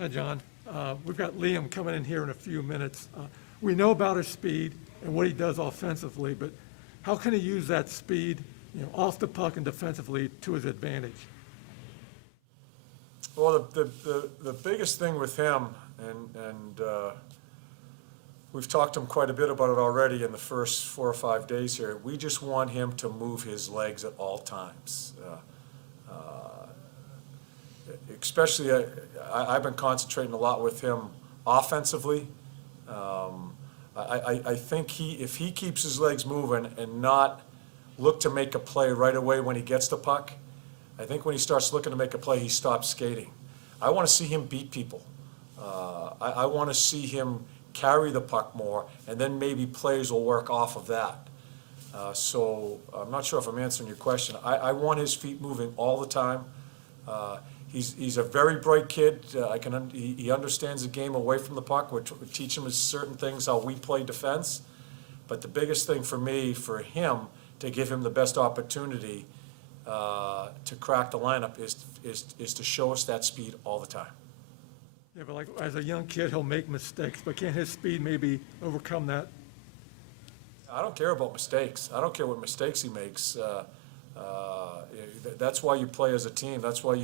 Hi, John. We've got Liam coming in here in a few minutes. We know about his speed and what he does offensively, but how can he use that speed, off the puck and defensively to his advantage? Well, the biggest thing with him, and we've talked to him quite a bit about it already in the first 4 or 5 days here, we just want him to move his legs at all times. Especially, I've been concentrating a lot with him offensively. I think if he keeps his legs moving and not look to make a play right away when he gets the puck, I think when he starts looking to make a play, he stops skating. I want to see him beat people. I want to see him carry the puck more, and then maybe plays will work off of that. So I'm not sure if I'm answering your question. I want his feet moving all the time. He's a very bright kid. He understands the game away from the puck. We teach him certain things, how we play defense. But the biggest thing for me, for him, to give him the best opportunity to crack the lineup is to show us that speed all the time. Yeah, but like as a young kid, he'll make mistakes, but can his speed maybe overcome that? I don't care about mistakes. I don't care what mistakes he makes. That's why you play as a team. That's why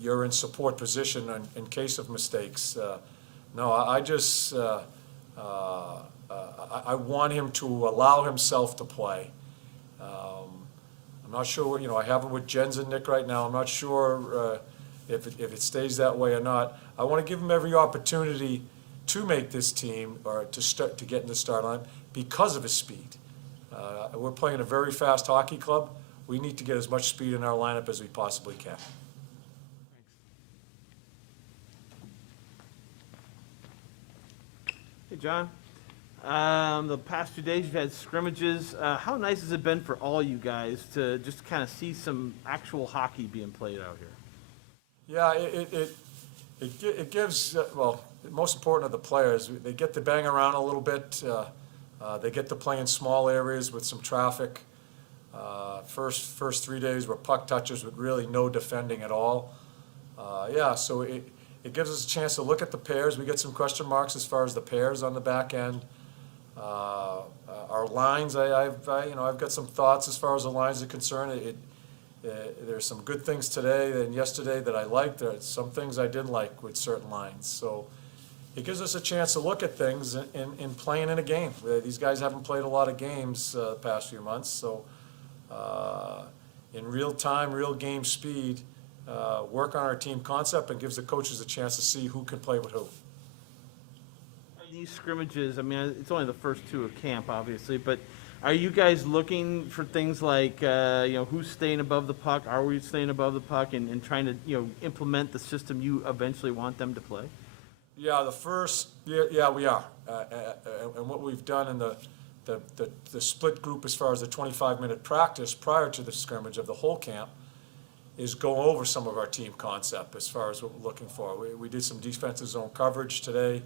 you're in support position in case of mistakes. No, I want him to allow himself to play. I'm not sure, I have him with Jens and Nick right now. I'm not sure if it stays that way or not. I want to give him every opportunity to make this team or to get in the start line because of his speed. We're playing a very fast hockey club. We need to get as much speed in our lineup as we possibly can. Hey, John. The past few days you've had scrimmages. How nice has it been for all you guys to just kind of see some actual hockey being played out here? Yeah, it gives, most important of the players, they get to bang around a little bit. They get to play in small areas with some traffic. First 3 days were puck touches with really no defending at all. So it gives us a chance to look at the pairs. We get some question marks as far as the pairs on the back end. Our lines, I've got some thoughts as far as the lines are concerned. There's some good things today and yesterday that I liked. There's some things I didn't like with certain lines. So it gives us a chance to look at things in playing in a game. These guys haven't played a lot of games the past few months, so in real time, real game speed, work on our team concept and gives the coaches a chance to see who can play with who. These scrimmages, I mean, it's only the first two of camp, obviously, but are you guys looking for things like, who's staying above the puck? Are we staying above the puck and trying to, implement the system you eventually want them to play? Yeah, we are. And what we've done in the split group as far as the 25-minute practice prior to the scrimmage of the whole camp is go over some of our team concept as far as what we're looking for. We did some defensive zone coverage today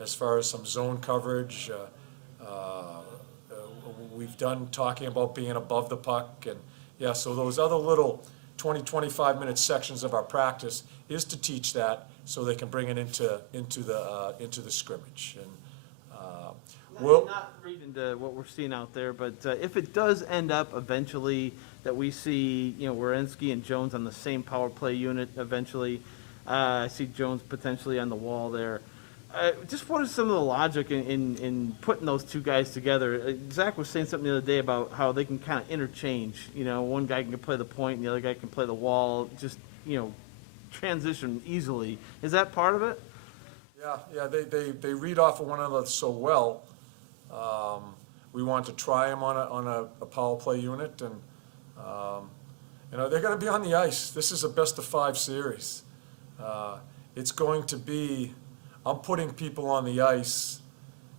as far as some zone coverage. We've done talking about being above the puck. And so those other little 20, 25-minute sections of our practice is to teach that so they can bring it into the scrimmage. And not reading to what we're seeing out there, but if it does end up eventually that we see, Werenski and Jones on the same power play unit eventually, I see Jones potentially on the wall there. Just what is some of the logic in putting those two guys together? Zach was saying something the other day about how they can kind of interchange. One guy can play the point and the other guy can play the wall. Just transition easily. Is that part of it? Yeah. They read off of one another so well. We want to try them on a power play unit, and they're going to be on the ice. This is a best of 5 series. It's going to be. I'm putting people on the ice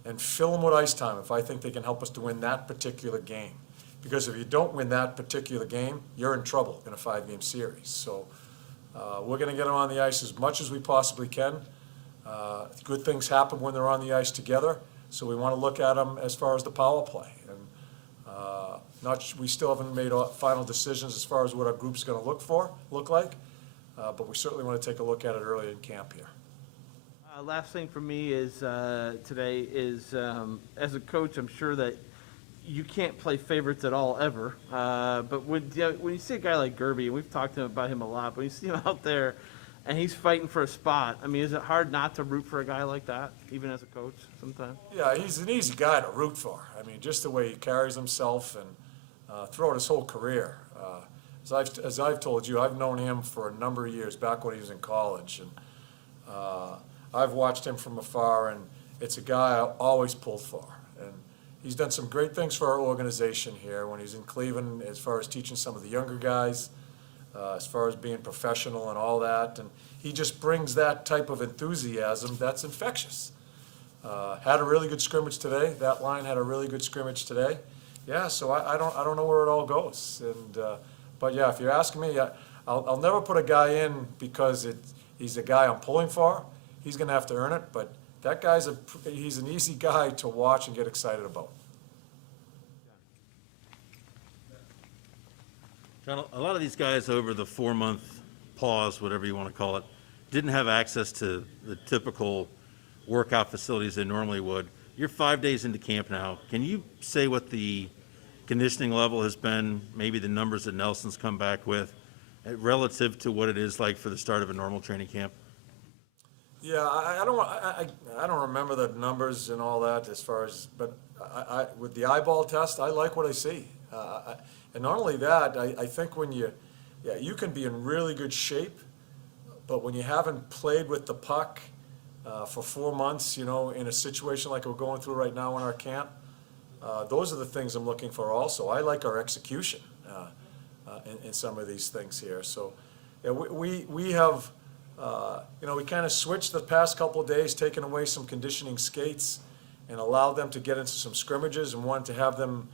and fill them with ice time if I think they can help us to win that particular game. Because if you don't win that particular game, you're in trouble in a 5-game series. So we're going to get them on the ice as much as we possibly can. Good things happen when they're on the ice together, so we want to look at them as far as the power play. And we still haven't made final decisions as far as what our group's going to look like. but we certainly want to take a look at it early in camp here. Last thing for me is, today is, as a coach, I'm sure that you can't play favorites at all, ever. But when you see a guy like Gerby, and we've talked about him a lot, but when you see him out there and he's fighting for a spot, I mean, is it hard not to root for a guy like that, even as a coach sometimes? Yeah, he's an easy guy to root for. I mean, just the way he carries himself and throughout his whole career. As I've told you, I've known him for a number of years, back when he was in college. And I've watched him from afar, and it's a guy I always pulled for. And he's done some great things for our organization here when he's in Cleveland, as far as teaching some of the younger guys, as far as being professional and all that. And he just brings that type of enthusiasm that's infectious. Had a really good scrimmage today. That line had a really good scrimmage today. Yeah, so I don't know where it all goes. And but yeah, if you're asking me, I'll never put a guy in because he's a guy I'm pulling for. He's going to have to earn it, but that guy's he's an easy guy to watch and get excited about. John, a lot of these guys over the 4-month pause, whatever you want to call it, didn't have access to the typical workout facilities they normally would. You're 5 days into camp now. Can you say what the conditioning level has been, maybe the numbers that Nelson's come back with, relative to what it is like for the start of a normal training camp? Yeah, I don't remember the numbers and all that as far as, but with the eyeball test, I like what I see. And not only that, I think when you can be in really good shape, but when you haven't played with the puck for 4 months, in a situation like we're going through right now in our camp, those are the things I'm looking for also. I like our execution in some of these things here. So yeah, we have, we kind of switched the past couple of days, taken away some conditioning skates and allowed them to get into some scrimmages, and wanted to have them,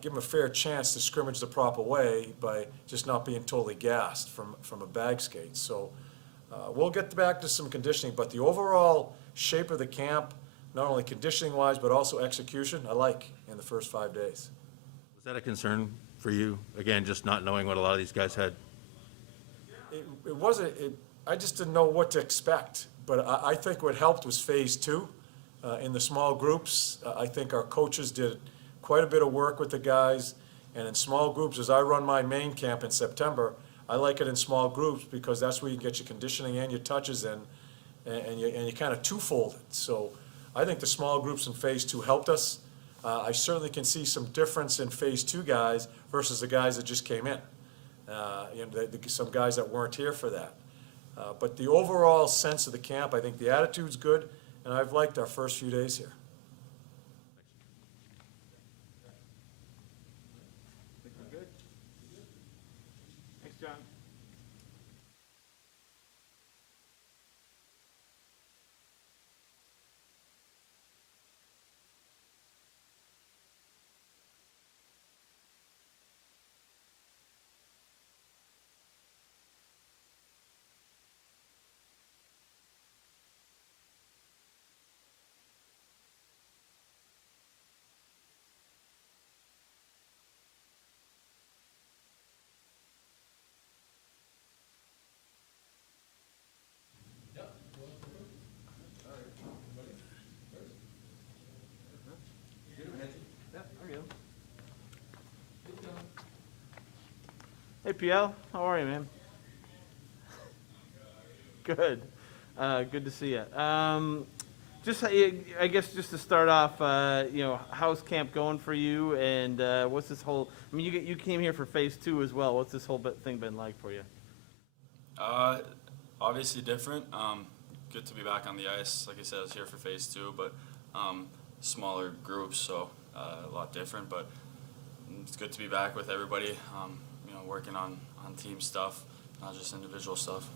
give them a fair chance to scrimmage the proper way by just not being totally gassed from a bag skate. So we'll get back to some conditioning, but the overall shape of the camp, not only conditioning-wise, but also execution, I like in the first 5 days. Was that a concern for you? Again, just not knowing what a lot of these guys had? It wasn't, I just didn't know what to expect, but I think what helped was phase 2 in the small groups. I think our coaches did quite a bit of work with the guys, and in small groups, as I run my main camp in September, I like it in small groups because that's where you get your conditioning and your touches in, and you kind of twofold it. So I think the small groups in phase 2 helped us. I certainly can see some difference in phase 2 guys versus the guys that just came in. Some guys that weren't here for that. But the overall sense of the camp, I think the attitude's good, and I've liked our first few days here. Good. Thanks, John. Hey, PL, how are you, man? Good. Good to see you. I guess just to start off, how's camp going for you, and what's this whole? I mean, you came here for phase 2 as well. What's this whole thing been like for you? Obviously different. Good to be back on the ice. Like I said, I was here for phase 2, but smaller groups, so a lot different. But it's good to be back with everybody. Working on team stuff, not just individual stuff.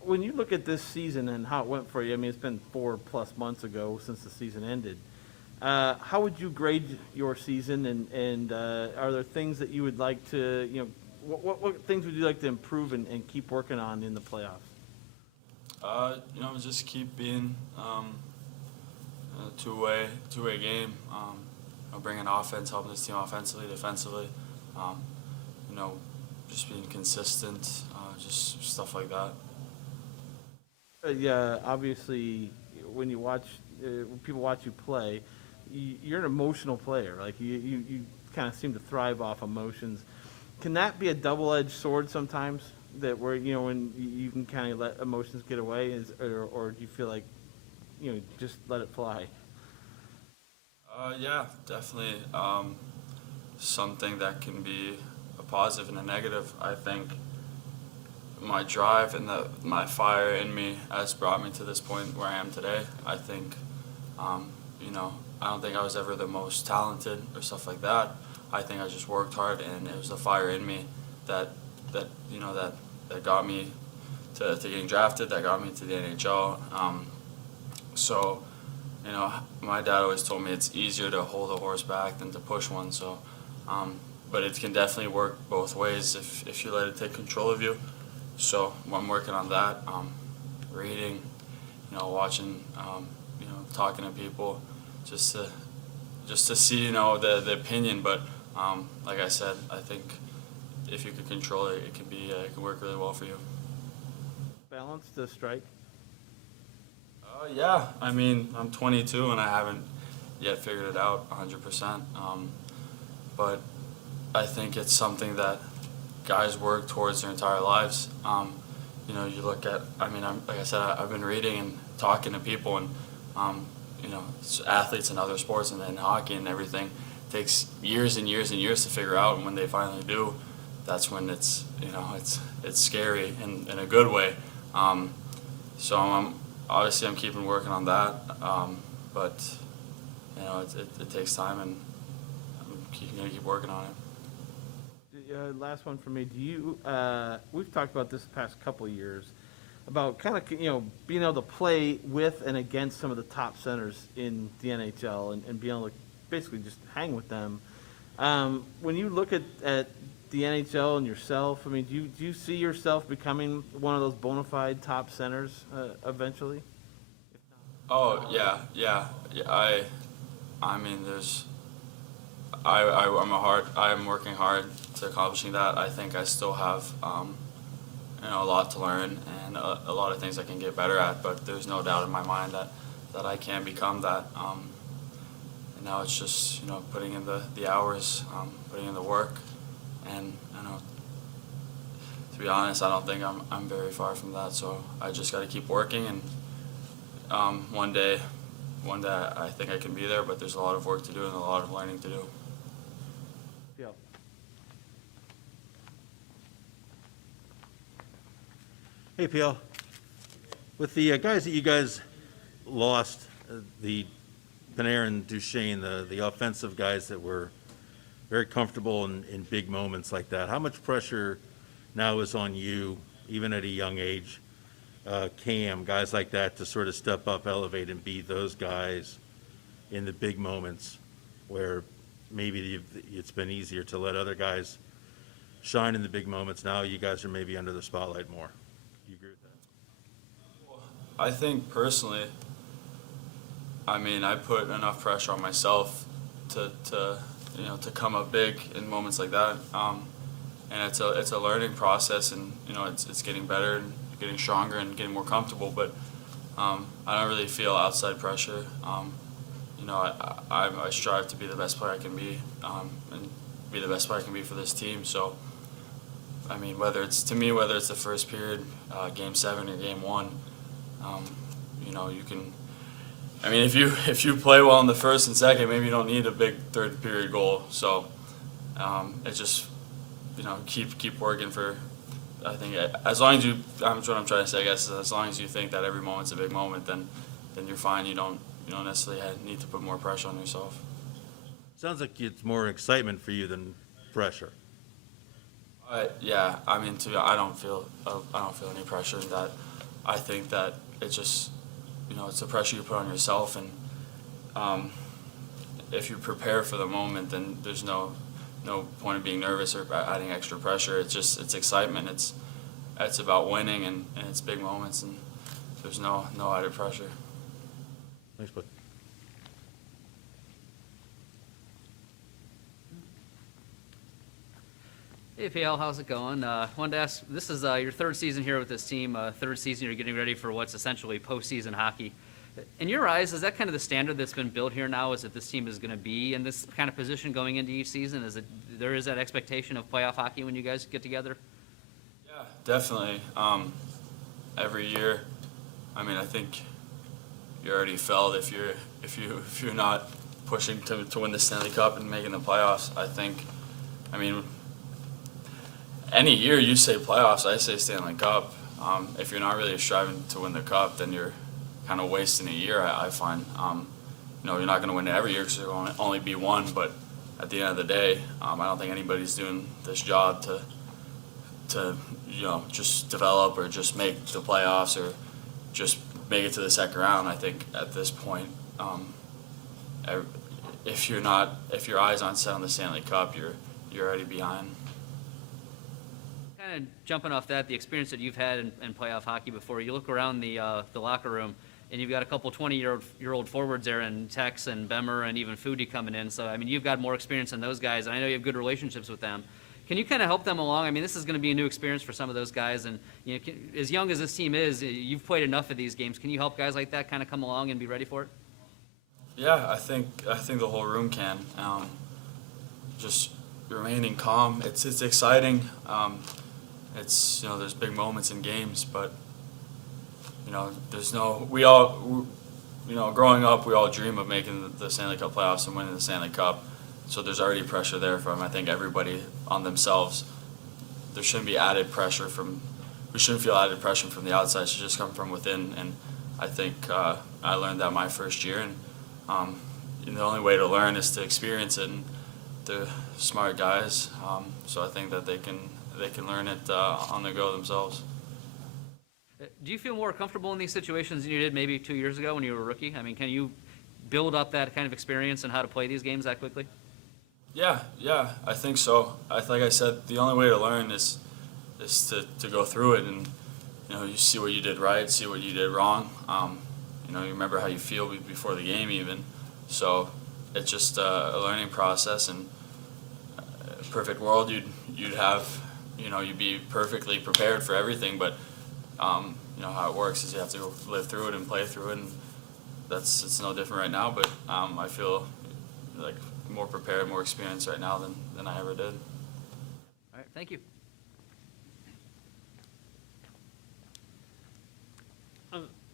When you look at this season and how it went for you, I mean, it's been 4+ months ago since the season ended. How would you grade your season, and are there things that you would like to, what things would you like to improve and keep working on in the playoffs? Just keep being a two-way game. Bringing offense, helping this team offensively, defensively. Just being consistent, just stuff like that. Yeah, obviously, when you watch, when people watch you play, you're an emotional player. Like you kind of seem to thrive off emotions. Can that be a double-edged sword sometimes? That where when you can kind of let emotions get away, or do you feel like just let it fly? Yeah, definitely. Something that can be a positive and a negative. I think my drive and my fire in me has brought me to this point where I am today. I think, I don't think I was ever the most talented or stuff like that. I think I just worked hard, and it was the fire in me that got me to getting drafted, that got me to the NHL. So, my dad always told me it's easier to hold a horse back than to push one. So, but it can definitely work both ways if you let it take control of you. So I'm working on that, reading, watching, talking to people, just to see, the opinion. But like I said, I think if you could control it, it can work really well for you. Balance the strike. Yeah, I mean, I'm 22 and I haven't yet figured it out 100%. But I think it's something that guys work towards their entire lives. You look at, like I said, I've been reading and talking to people, and athletes in other sports and in hockey and everything takes years and years and years to figure out, and when they finally do, that's when it's scary in a good way. So I'm keeping working on that, but it takes time, and I'm gonna keep working on it. Last one for me. Do you? We've talked about this the past couple of years about kind of being able to play with and against some of the top centers in the NHL and being able to basically just hang with them. When you look at the NHL and yourself, do you see yourself becoming one of those bona fide top centers eventually? Oh yeah. I'm working hard to accomplishing that. I think I still have a lot to learn and a lot of things I can get better at. But there's no doubt in my mind that I can become that. And now it's just putting in the hours, putting in the work, and to be honest, I don't think I'm very far from that. So I just got to keep working, and one day I think I can be there. But there's a lot of work to do and a lot of learning to do. Yeah. Hey, PL. With the guys that you guys lost, the Panarin, Duchesne, the offensive guys that were very comfortable in big moments like that, how much pressure now is on you, even at a young age, Cam, guys like that, to sort of step up, elevate, and be those guys in the big moments where maybe it's been easier to let other guys shine in the big moments. Now you guys are maybe under the spotlight more. Do you agree with that? I think personally, I put enough pressure on myself to come up big in moments like that, and it's a learning process, and it's getting better and getting stronger and getting more comfortable. But I don't really feel outside pressure. I strive to be the best player I can be, and be the best player I can be for this team. So, whether it's the first period, game 7 or game 1, you can. If you play well in the first and second, maybe you don't need a big third period goal. So, it's just keep working for. I think as long as what I'm trying to say, I guess, is as long as you think that every moment's a big moment, then you're fine. You don't necessarily need to put more pressure on yourself. Sounds like it's more excitement for you than pressure. Yeah, I don't feel any pressure in that. I think that it's just it's the pressure you put on yourself, and if you prepare for the moment, then there's no point of being nervous or adding extra pressure. It's excitement. It's about winning, and it's big moments, and there's no added pressure. Thanks, bud. Hey, PL, how's it going? Wanted to ask, this is your third season here with this team, third season you're getting ready for what's essentially postseason hockey. In your eyes, is that kind of the standard that's been built here now, is that this team is going to be in this kind of position going into each season? Is it, there is that expectation of playoff hockey when you guys get together? Yeah, definitely. Every year, I mean, I think you already felt if you're not pushing to win the Stanley Cup and making the playoffs. I mean, any year you say playoffs, I say Stanley Cup. If you're not really striving to win the cup, then you're kind of wasting a year, I find. You're not going to win it every year because there'll only be one, but at the end of the day, I don't think anybody's doing this job to just develop or just make the playoffs or just make it to the second round. I think at this point, if your eyes aren't set on the Stanley Cup, you're already behind. Kind of jumping off that, the experience that you've had in playoff hockey before, you look around the locker room, and you've got a couple 20-year-old forwards there, and Tex and Bemmer and even Foodie coming in. So, I mean, you've got more experience than those guys, and I know you have good relationships with them. Can you kind of help them along? I mean, this is going to be a new experience for some of those guys, and as young as this team is, you've played enough of these games. Can you help guys like that kind of come along and be ready for it? Yeah, I think the whole room can. Just remaining calm. It's exciting. There's big moments in games, but growing up, we all dream of making the Stanley Cup playoffs and winning the Stanley Cup. So there's already pressure there from, I think, everybody on themselves. There shouldn't be we shouldn't feel added pressure from the outside. It should just come from within. And I think I learned that my first year. And the only way to learn is to experience it. And they're smart guys, so I think that they can learn it on the go themselves. Do you feel more comfortable in these situations than you did maybe 2 years ago when you were a rookie? I mean, can you build up that kind of experience and how to play these games that quickly? Yeah, I think so. Like I said, the only way to learn is to go through it, and you see what you did right, see what you did wrong. You remember how you feel before the game even. So it's just a learning process. And a perfect world, you'd have, you'd be perfectly prepared for everything. But how it works is you have to live through it and play through it, and it's no different right now. But I feel like more prepared, more experienced right now than I ever did. All right, thank you.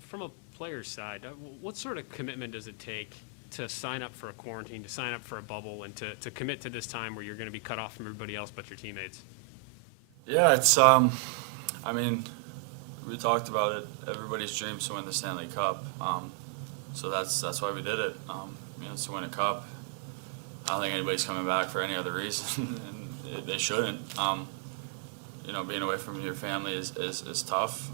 From a player's side, what sort of commitment does it take to sign up for a quarantine, to sign up for a bubble, and to commit to this time where you're going to be cut off from everybody else but your teammates? Yeah, it's we talked about it. Everybody's dream is to win the Stanley Cup. So that's why we did it. It's to win a cup. I don't think anybody's coming back for any other reason, and they shouldn't. Being away from your family is tough.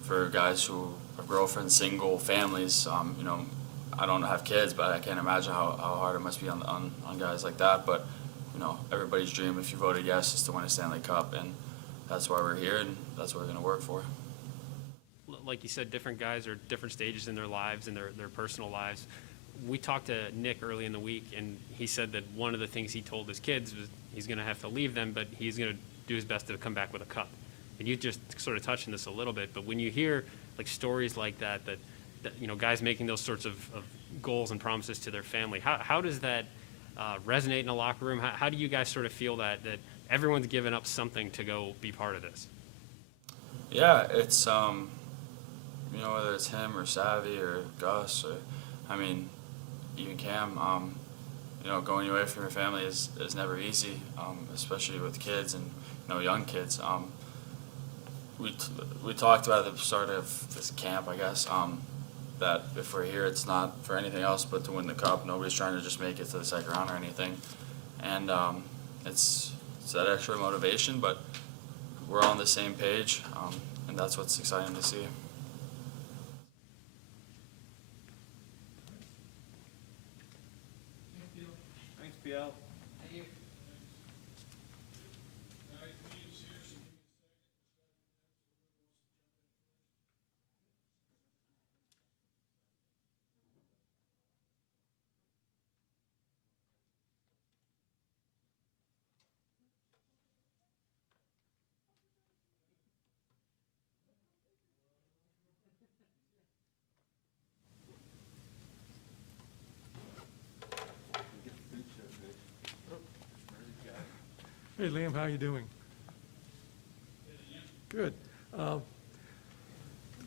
For guys who have girlfriends, single families, I don't have kids, but I can't imagine how hard it must be on guys like that. But everybody's dream, if you voted yes, is to win a Stanley Cup, and that's why we're here, and that's what we're going to work for. Like you said, different guys are at different stages in their lives and their personal lives. We talked to Nick early in the week, and he said that one of the things he told his kids was he's going to have to leave them, but he's going to do his best to come back with a cup. And you just sort of touched on this a little bit, but when you hear like stories like that guys making those sorts of goals and promises to their family, how does that resonate in a locker room? How do you guys sort of feel that everyone's given up something to go be part of this? Yeah, it's whether it's him or Savvy or Gus or even Cam, going away from your family is never easy, especially with kids and young kids. We talked about at the start of this camp, I guess, that if we're here, it's not for anything else but to win the cup. Nobody's trying to just make it to the second round or anything, and it's that extra motivation. But we're on the same page, and that's what's exciting to see. Thanks, PL. Hey, Liam, how you doing? Good.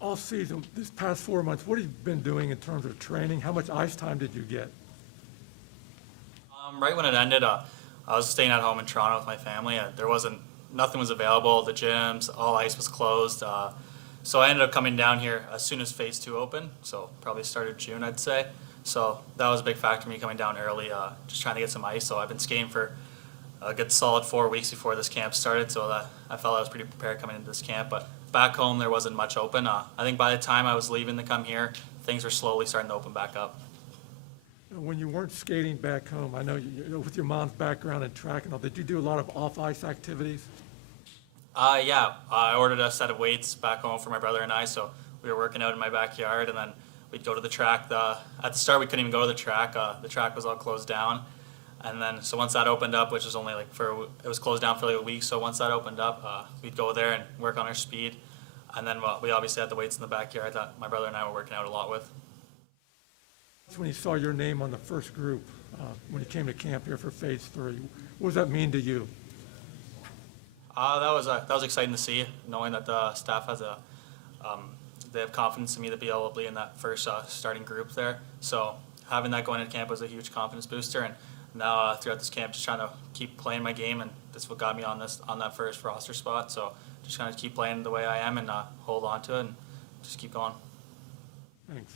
All season, this past 4 months, what have you been doing in terms of training? How much ice time did you get? Right when it ended, I was staying at home in Toronto with my family. Nothing was available. The gyms, all ice was closed. So I ended up coming down here as soon as Phase 2 opened. So probably started June, I'd say. So that was a big factor for me coming down early, just trying to get some ice. So I've been skating for a good solid 4 weeks before this camp started. So that I felt I was pretty prepared coming into this camp. But back home, there wasn't much open. I think by the time I was leaving to come here, things were slowly starting to open back up. When you weren't skating back home, I know with your mom's background in track and all, did you do a lot of off-ice activities? Yeah, I ordered a set of weights back home for my brother and I, so we were working out in my backyard, and then we'd go to the track. At the start, we couldn't even go to the track. The track was all closed down, and then so once that opened up, which was only it was closed down for like a week. So once that opened up, we'd go there and work on our speed, and then we obviously had the weights in the backyard that my brother and I were working out a lot with. That's when you saw your name on the first group, when you came to camp here for Phase 3. What does that mean to you? That was exciting to see, knowing that the staff has they have confidence in me to be able to be in that first starting group there. So having that going into camp was a huge confidence booster, and now throughout this camp, just trying to keep playing my game, and that's what got me on that first roster spot. So just kind of keep playing the way I am and hold on to it and just keep going. Thanks.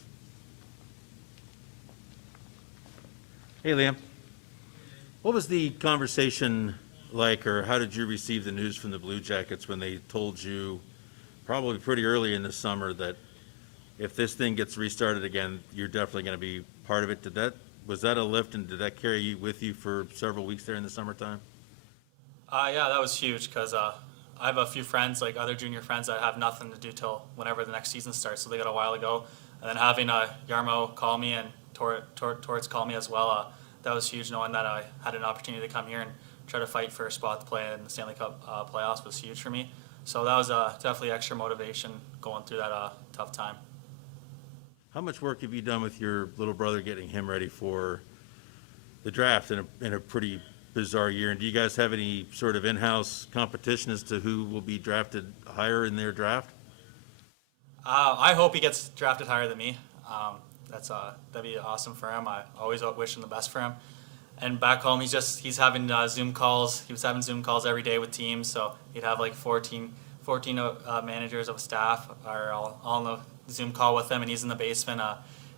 Hey, Liam. What was the conversation like, or how did you receive the news from the Blue Jackets when they told you, probably pretty early in the summer, that if this thing gets restarted again, you're definitely going to be part of it? Was that a lift, and did that carry you with you for several weeks there in the summertime? Yeah, that was huge because I have a few friends, like other junior friends, that have nothing to do till whenever the next season starts. So they got a while ago, and then having Yarmo call me and Torts call me as well. That was huge, knowing that I had an opportunity to come here and try to fight for a spot to play in the Stanley Cup playoffs was huge for me. So that was definitely extra motivation going through that tough time. How much work have you done with your little brother getting him ready for the draft in a pretty bizarre year? And do you guys have any sort of in-house competition as to who will be drafted higher in their draft? I hope he gets drafted higher than me. That'd be awesome for him. I always wish him the best for him. And back home, he's having Zoom calls. He was having Zoom calls every day with teams. So he'd have like 14 managers of staff are all on the Zoom call with him, and he's in the basement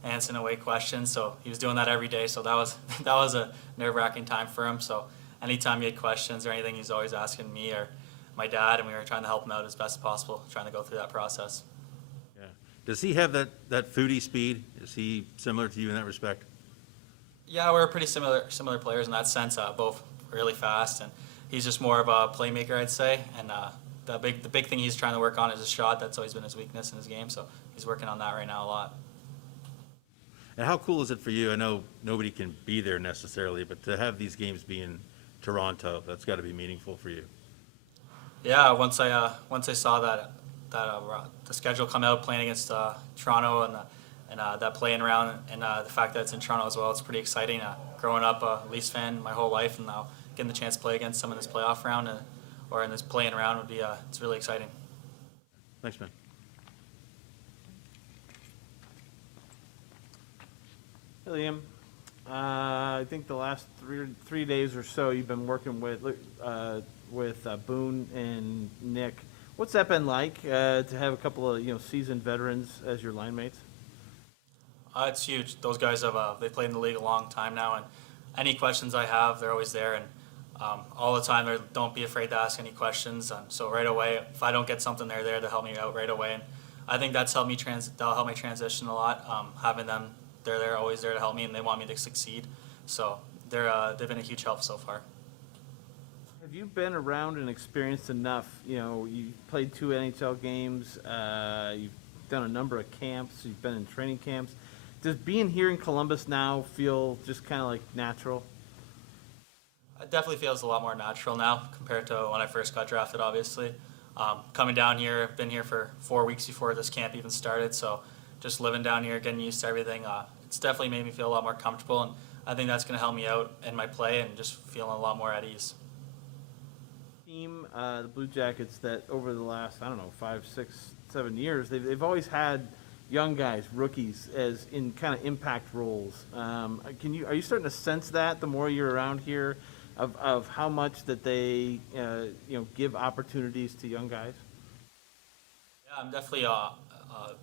answering away questions. So he was doing that every day. So that was a nerve-wracking time for him. So anytime he had questions or anything, he's always asking me or my dad, and we were trying to help him out as best as possible, trying to go through that process. Yeah. Does he have that foodie speed? Is he similar to you in that respect? Yeah, we're pretty similar players in that sense, both really fast, and he's just more of a playmaker, I'd say. And the big thing he's trying to work on is his shot. That's always been his weakness in his game, so he's working on that right now a lot. And how cool is it for you? I know nobody can be there necessarily, but to have these games be in Toronto, that's got to be meaningful for you. Yeah, once I saw that the schedule come out playing against Toronto and that playing round, and the fact that it's in Toronto as well, it's pretty exciting. Growing up a Leafs fan my whole life, and now getting the chance to play against them in this playoff round or in this playing round would be it's really exciting. Thanks, man. Hey, Liam. I think the last three days or so you've been working with Boone and Nick. What's that been like to have a couple of seasoned veterans as your line mates? It's huge. Those guys they've played in the league a long time now, and any questions I have, they're always there, and all the time. Don't be afraid to ask any questions. So right away, if I don't get something, they're there to help me out right away, and I think that'll help me transition a lot. Having them, they're there, always there to help me, and they want me to succeed. So they've been a huge help so far. Have you been around and experienced enough? You played 2 NHL games. You've done a number of camps. You've been in training camps. Does being here in Columbus now feel just kind of like natural? It definitely feels a lot more natural now compared to when I first got drafted, obviously. Coming down here, I've been here for 4 weeks before this camp even started, so just living down here, getting used to everything, it's definitely made me feel a lot more comfortable, and I think that's going to help me out in my play and just feeling a lot more at ease. team, the Blue Jackets, that over the last, I don't know, 5, 6, 7 years, they've always had young guys, rookies, as in kind of impact roles. Are you starting to sense that the more you're around here, of how much that they, give opportunities to young guys? Yeah, I'm definitely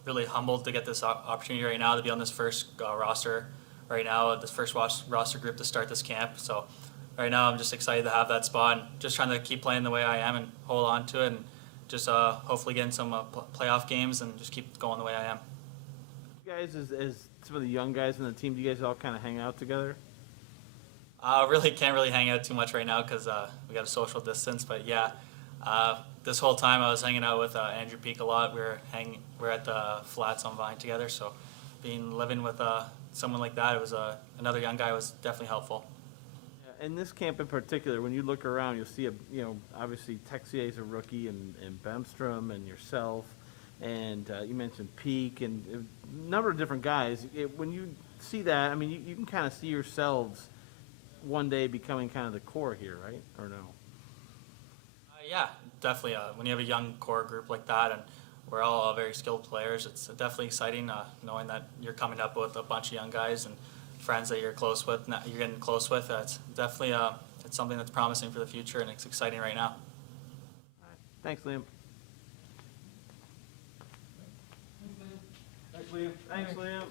really humbled to get this opportunity right now to be on this first roster right now, this first roster group to start this camp. So right now I'm just excited to have that spot and just trying to keep playing the way I am and hold on to it and just hopefully get in some playoff games and just keep going the way I am. You guys, as some of the young guys in the team, do you guys all kind of hang out together? Really can't really hang out too much right now because we got a social distance. But yeah, this whole time I was hanging out with Andrew Peak a lot. We're at the flats on Vine together. So living with someone like that, it was another young guy was definitely helpful. In this camp in particular, when you look around, you'll see obviously Texier's a rookie, and Bemstrom and yourself, and you mentioned Peak and a number of different guys. When you see that, I mean, you can kind of see yourselves one day becoming kind of the core here, right? Or no? Yeah, definitely. When you have a young core group like that, and we're all very skilled players, it's definitely exciting knowing that you're coming up with a bunch of young guys and friends that you're close with. You're getting close with. It's definitely it's something that's promising for the future, and it's exciting right now. All right. Thanks, Liam. Thanks, Liam. Thanks, Liam.